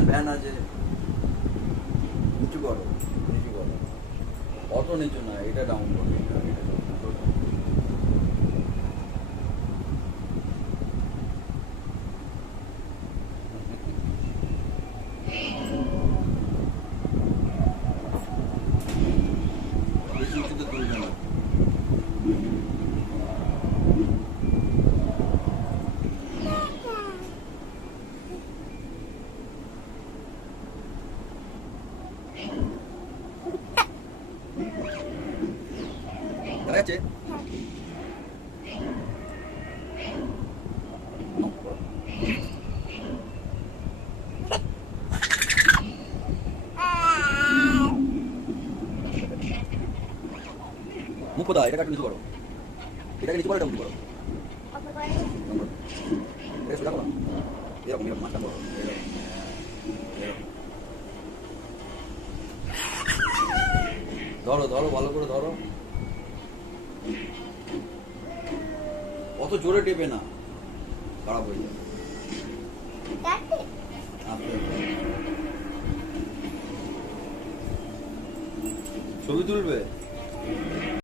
Fan fan আছে। নিচু করো, নিচু করো, অত নিচু না, এটা ডাউন করো, এটা এটা বেশি উঁচুতে তুলবে না। দেখা যাচ্ছে? মুখ কোথায়? এটাকে একটু নিচু করো, এটাকে নিচু করো, এটা উঁচু করো, এটা সোজা করো, এরকম এরকম মাথা করো, এরকম, এরকম। ধরো ধরো, ভালো করে ধরো, অত জোরে টেপে না, খারাপ হয়ে যাবে। আস্তে আস্তে। ছবি তুলবে?